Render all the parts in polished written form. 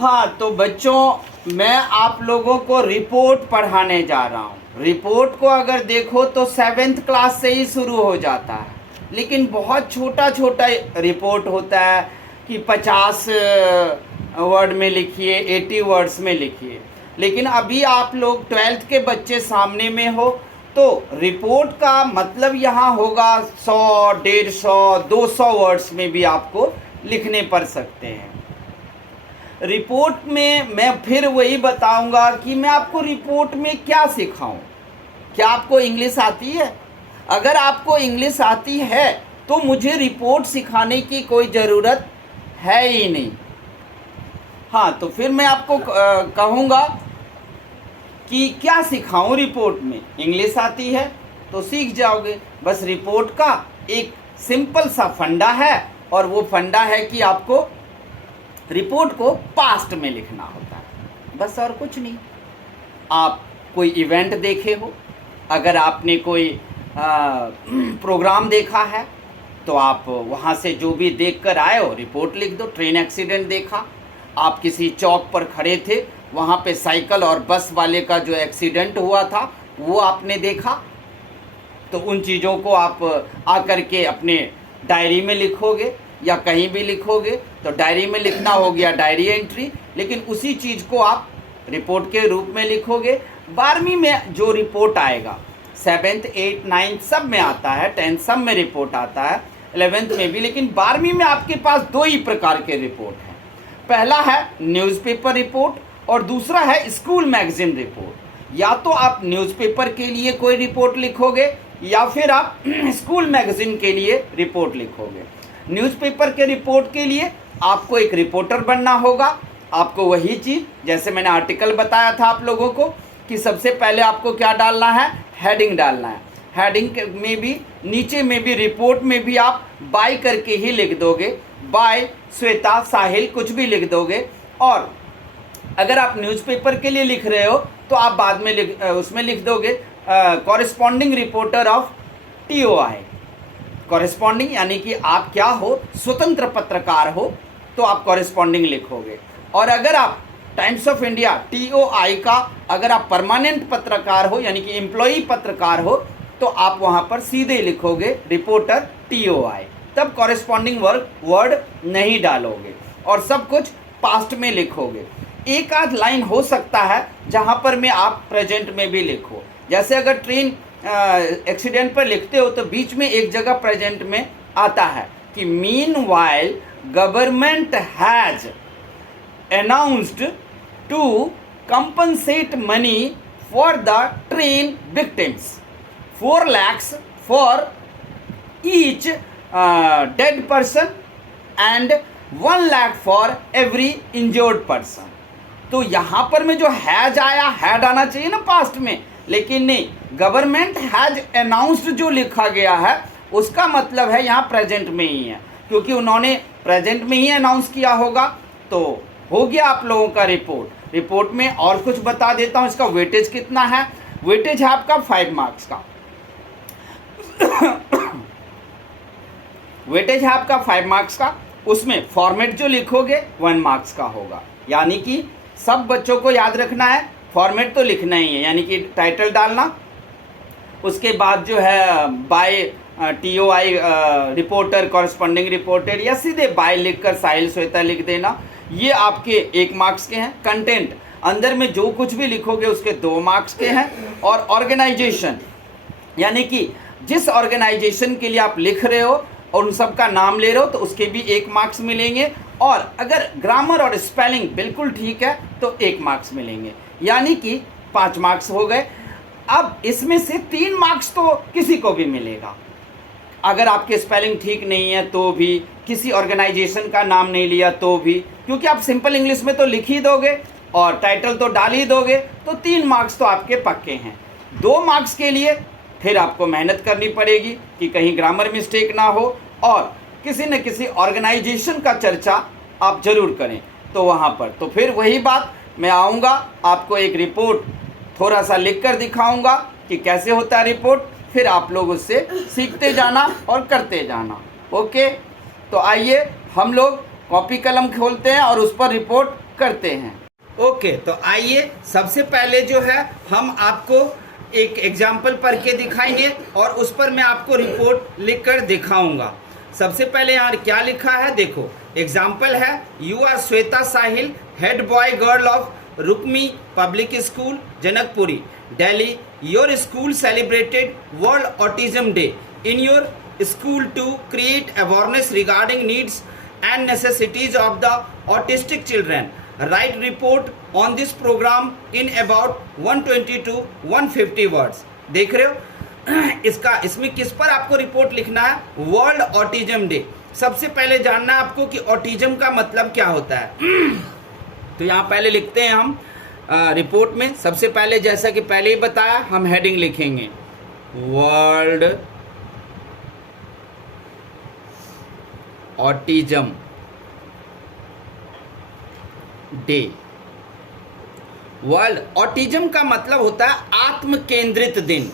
हाँ, तो बच्चों मैं आप लोगों को रिपोर्ट पढ़ाने जा रहा हूँ। रिपोर्ट को अगर देखो तो 7th क्लास से ही शुरू हो जाता है, लेकिन बहुत छोटा छोटा रिपोर्ट होता है कि 50 वर्ड में लिखिए, 80 वर्ड्स में लिखिए। लेकिन अभी आप लोग 12th के बच्चे सामने में हो, तो रिपोर्ट का मतलब यहाँ होगा 100, 150, 200 वर्ड्स में भी आपको लिखने पड़ सकते हैं। रिपोर्ट में मैं फिर वही बताऊंगा कि मैं आपको रिपोर्ट में क्या सिखाऊं। क्या आपको इंग्लिश आती है? अगर आपको इंग्लिश आती है तो मुझे रिपोर्ट सिखाने की कोई ज़रूरत है ही नहीं। हाँ, तो फिर मैं आपको कहूँगा कि क्या सिखाऊं रिपोर्ट में। इंग्लिश आती है तो सीख जाओगे। बस रिपोर्ट का एक सिंपल सा फंडा है, और वो फंडा है कि आपको रिपोर्ट को पास्ट में लिखना होता है, बस और कुछ नहीं। आप कोई इवेंट देखे हो, अगर आपने कोई प्रोग्राम देखा है तो आप वहाँ से जो भी देख कर आए हो रिपोर्ट लिख दो। ट्रेन एक्सीडेंट देखा, आप किसी चौक पर खड़े थे, वहाँ पे साइकिल और बस वाले का जो एक्सीडेंट हुआ था वो आपने देखा, तो उन चीज़ों को आप आकर के अपने डायरी में लिखोगे या कहीं भी लिखोगे। तो डायरी में लिखना हो गया डायरी एंट्री, लेकिन उसी चीज़ को आप रिपोर्ट के रूप में लिखोगे। 12वीं में जो रिपोर्ट आएगा, 7th, 8th, 9th सब में आता है, 10th सब में रिपोर्ट आता है, 11th में भी। लेकिन 12वीं में आपके पास दो ही प्रकार के रिपोर्ट हैं। पहला है न्यूज़पेपर रिपोर्ट और दूसरा है स्कूल मैगजीन रिपोर्ट। या तो आप न्यूज़पेपर के लिए कोई रिपोर्ट लिखोगे या फिर आप स्कूल मैगजीन के लिए रिपोर्ट लिखोगे। न्यूज़पेपर के रिपोर्ट के लिए आपको एक रिपोर्टर बनना होगा। आपको वही चीज़ जैसे मैंने आर्टिकल बताया था आप लोगों को कि सबसे पहले आपको क्या डालना है, हेडिंग डालना है। हेडिंग में भी, नीचे में भी, रिपोर्ट में भी आप बाय करके ही लिख दोगे, बाय श्वेता, साहिल, कुछ भी लिख दोगे। और अगर आप न्यूज़पेपर के लिए लिख रहे हो तो आप बाद में उसमें लिख दोगे corresponding reporter of TOI। Corresponding यानी कि आप क्या हो, स्वतंत्र पत्रकार हो, तो आप कॉरेस्पॉन्डिंग लिखोगे। और अगर आप टाइम्स ऑफ इंडिया TOI का अगर आप परमानेंट पत्रकार हो यानी कि एम्प्लॉई पत्रकार हो, तो आप वहाँ पर सीधे लिखोगे रिपोर्टर TOI, तब कॉरेस्पॉन्डिंग वर्ड नहीं डालोगे और सब कुछ पास्ट में लिखोगे। एक आध लाइन हो सकता है जहाँ पर में आप प्रेजेंट में भी लिखो। जैसे अगर ट्रेन एक्सीडेंट पर लिखते हो तो बीच में एक जगह प्रेजेंट में आता है कि meanwhile government has announced to compensate money for the train victims, 4 lakhs for each dead person and 1 lakh for every injured person. तो यहाँ पर में जो हैज आया, हैड आना चाहिए ना पास्ट में, लेकिन नहीं, गवर्नमेंट हैज अनाउंस्ड जो लिखा गया है उसका मतलब है यहाँ प्रेजेंट में ही है, क्योंकि उन्होंने प्रेजेंट में ही अनाउंस किया होगा। तो हो गया आप लोगों का रिपोर्ट। रिपोर्ट में और कुछ बता देता हूँ, इसका वेटेज कितना है। वेटेज है आपका 5 मार्क्स का। वेटेज है आपका 5 मार्क्स का। उसमें फॉर्मेट जो लिखोगे 1 मार्क्स का होगा। यानी कि सब बच्चों को याद रखना है, फॉर्मेट तो लिखना ही है, यानी कि टाइटल डालना, उसके बाद जो है by TOI reporter, corresponding reported, या सीधे बाय लिखकर साहिल श्वेता लिख देना। ये आपके 1 मार्क्स के हैं। कंटेंट अंदर में जो कुछ भी लिखोगे उसके 2 मार्क्स के हैं। और ऑर्गेनाइजेशन यानी कि जिस ऑर्गेनाइजेशन के लिए आप लिख रहे हो और उन सब का नाम ले रहे हो तो उसके भी 1 मार्क्स मिलेंगे। और अगर ग्रामर और स्पेलिंग बिल्कुल ठीक है तो 1 मार्क्स मिलेंगे, यानी कि 5 मार्क्स हो गए। अब इसमें से 3 मार्क्स तो किसी को भी मिलेगा। अगर आपके स्पेलिंग ठीक नहीं है तो भी, किसी ऑर्गेनाइजेशन का नाम नहीं लिया तो भी, क्योंकि आप सिंपल इंग्लिश में तो लिख ही दोगे और टाइटल तो डाल ही दोगे, तो 3 मार्क्स तो आपके पक्के हैं। 2 मार्क्स के लिए फिर आपको मेहनत करनी पड़ेगी कि कहीं ग्रामर मिस्टेक ना हो, और किसी न किसी ऑर्गेनाइजेशन का चर्चा आप जरूर करें। तो वहाँ पर तो फिर वही बात, मैं आऊँगा आपको एक रिपोर्ट थोड़ा सा लिख कर दिखाऊँगा कि कैसे होता है रिपोर्ट, फिर आप लोग उससे सीखते जाना और करते जाना। ओके, तो आइए हम लोग कॉपी कलम खोलते हैं और उस पर रिपोर्ट करते हैं। ओके, तो आइए सबसे पहले जो है हम आपको एक एग्जाम्पल पढ़ के दिखाएंगे और उस पर मैं आपको रिपोर्ट लिखकर दिखाऊंगा। सबसे पहले यहाँ क्या लिखा है देखो, एग्जाम्पल है, you are Shweta Sahil, head boy girl of Rukmi public school, Janakpuri, Delhi. Your school celebrated world autism day in your school to create awareness regarding needs and necessities of the autistic children. Write report on this program in about 120 to 150 words. देख रहे हो इसमें किस पर आपको report लिखना है? World autism day. सबसे पहले जानना है आपको कि ऑटिज्म का मतलब क्या होता है। तो यहाँ पहले लिखते हैं हम रिपोर्ट में। सबसे पहले जैसा कि पहले ही बताया, हम हेडिंग लिखेंगे world autism day. World autism का मतलब होता है आत्म केंद्रित दिन,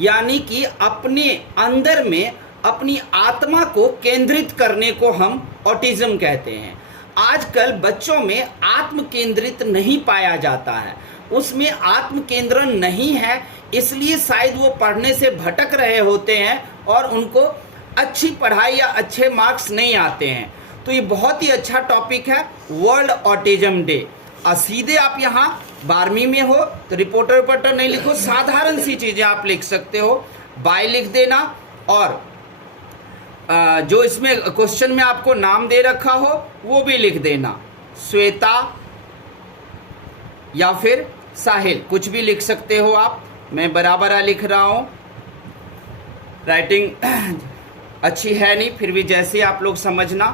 यानी कि अपने अंदर में अपनी आत्मा को केंद्रित करने को हम ऑटिज्म कहते हैं। आजकल बच्चों में आत्म केंद्रित नहीं पाया जाता है, उसमें आत्म केंद्रण नहीं है, इसलिए शायद वो पढ़ने से भटक रहे होते हैं और उनको अच्छी पढ़ाई या अच्छे मार्क्स नहीं आते हैं। तो ये बहुत ही अच्छा टॉपिक है वर्ल्ड ऑटिज्म डे। और सीधे आप यहाँ 12वीं में हो तो रिपोर्टर नहीं लिखो, साधारण सी चीजें आप लिख सकते हो, बाय लिख देना और जो इसमें क्वेश्चन में आपको नाम दे रखा हो वो भी लिख देना, श्वेता या फिर साहिल, कुछ भी लिख सकते हो आप। मैं बराबर लिख रहा हूँ, राइटिंग अच्छी है नहीं, फिर भी जैसे आप लोग समझना।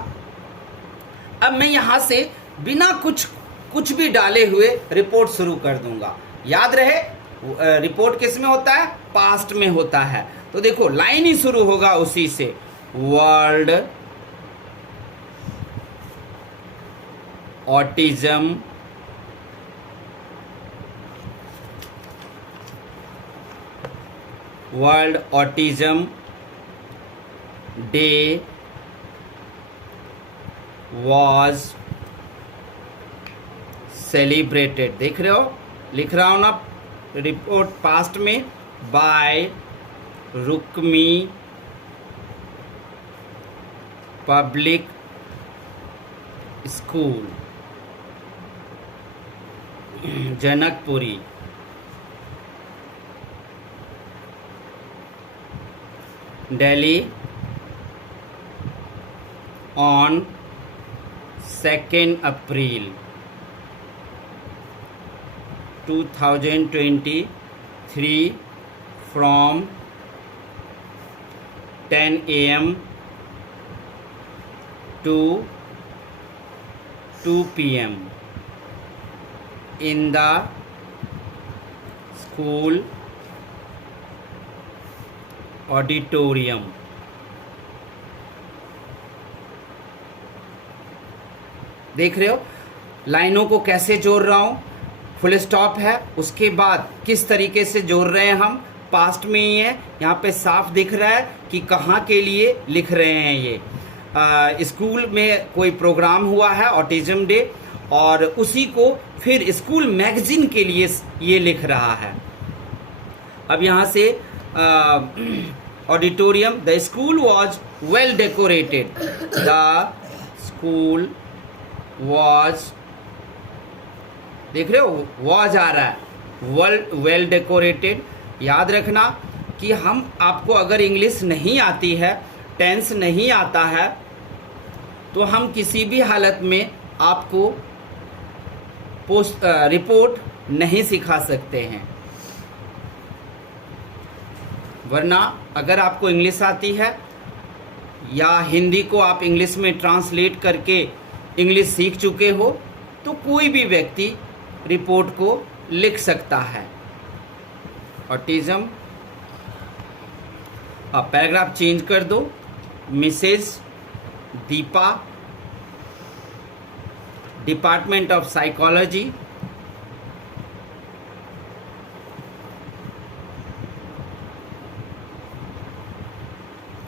अब मैं यहाँ से बिना कुछ भी डाले हुए रिपोर्ट शुरू कर दूंगा। याद रहे रिपोर्ट किस में होता है? पास्ट में होता है। तो देखो लाइन ही शुरू होगा उसी से, world autism day was celebrated। देख रहे हो, लिख रहा हूं ना रिपोर्ट पास्ट में, by Rukmi public school, Janakpuri, Delhi on 2nd April 2023 from 10 AM to 2 PM in the school auditorium। देख रहे हो लाइनों को कैसे जोड़ रहा हूँ, फुल स्टॉप है, उसके बाद किस तरीके से जोड़ रहे हैं हम, पास्ट में ही है, यहाँ पे साफ दिख रहा है कि कहाँ के लिए लिख रहे हैं। ये स्कूल में कोई प्रोग्राम हुआ है ऑटिज्म डे और उसी को फिर स्कूल मैगजीन के लिए ये लिख रहा है। अब यहाँ से auditorium, the school was well decorated, the school was, देख रहे हो वॉज आ रहा है, वेल डेकोरेटेड। याद रखना कि हम आपको अगर इंग्लिश नहीं आती है, टेंस नहीं आता है, तो हम किसी भी हालत में आपको रिपोर्ट नहीं सिखा सकते हैं। वरना अगर आपको इंग्लिश आती है या हिंदी को आप इंग्लिश में ट्रांसलेट करके इंग्लिश सीख चुके हो, तो कोई भी व्यक्ति रिपोर्ट को लिख सकता है। ऑटिज्म, आप पैराग्राफ चेंज कर दो, Mrs Deepa, department of psychology,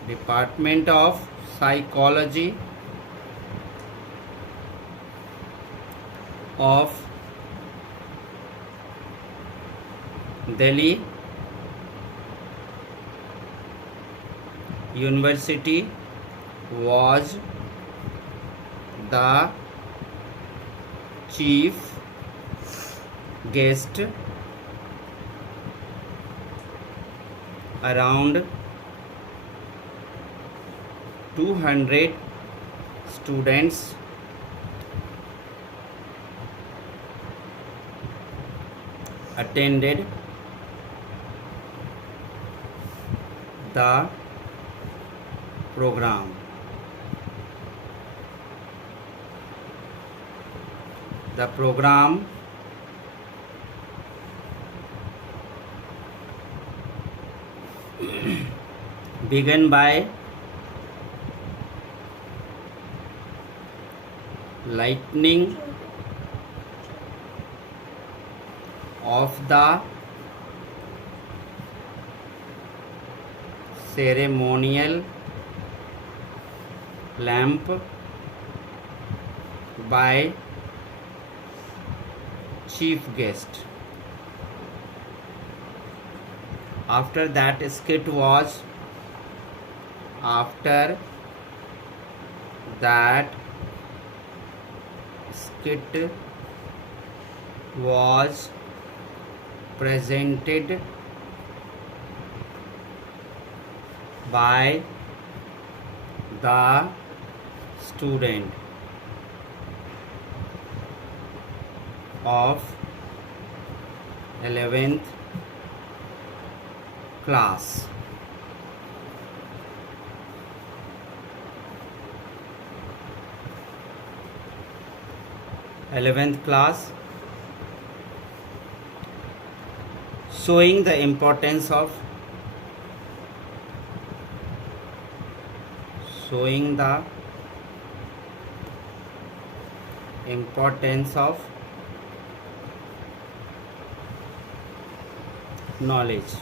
department of psychology of Delhi University was the chief guest. Around 200 students attended the program. The program began by lighting of the ceremonial lamp by chief guest. After that skit was presented by the student of 11th class. Showing the importance of knowledge.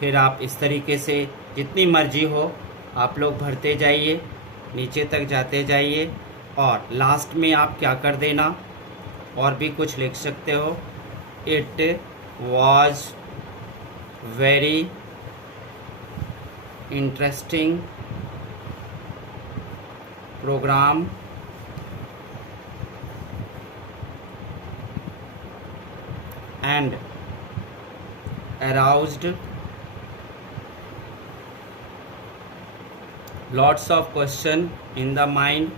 फिर आप इस तरीके से जितनी मर्जी हो आप लोग भरते जाइए, नीचे तक जाते जाइए और लास्ट में आप क्या कर देना और भी कुछ लिख सकते हो. It was very interesting programme and aroused lots of question in the mind.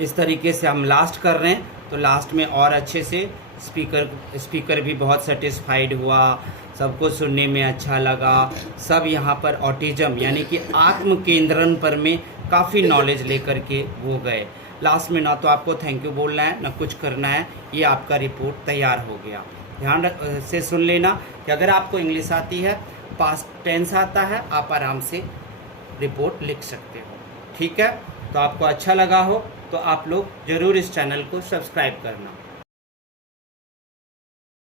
इस तरीके से हम लास्ट कर रहे हैं तो लास्ट में और अच्छे से स्पीकर भी बहुत सेटिस्फाइड हुआ, सबको सुनने में अच्छा लगा. सब यहाँ पर ऑटिज्म यानी कि आत्म केंद्रण पर में काफ़ी नॉलेज लेकर के वो गए. लास्ट में ना तो आपको थैंक यू बोलना है ना कुछ करना है, ये आपका रिपोर्ट तैयार हो गया. ध्यान से सुन लेना कि अगर आपको इंग्लिश आती है, पास्ट टेंस आता है, आप आराम से रिपोर्ट लिख सकते हो. ठीक है, तो आपको अच्छा लगा हो तो आप लोग ज़रूर इस चैनल को सब्सक्राइब करना.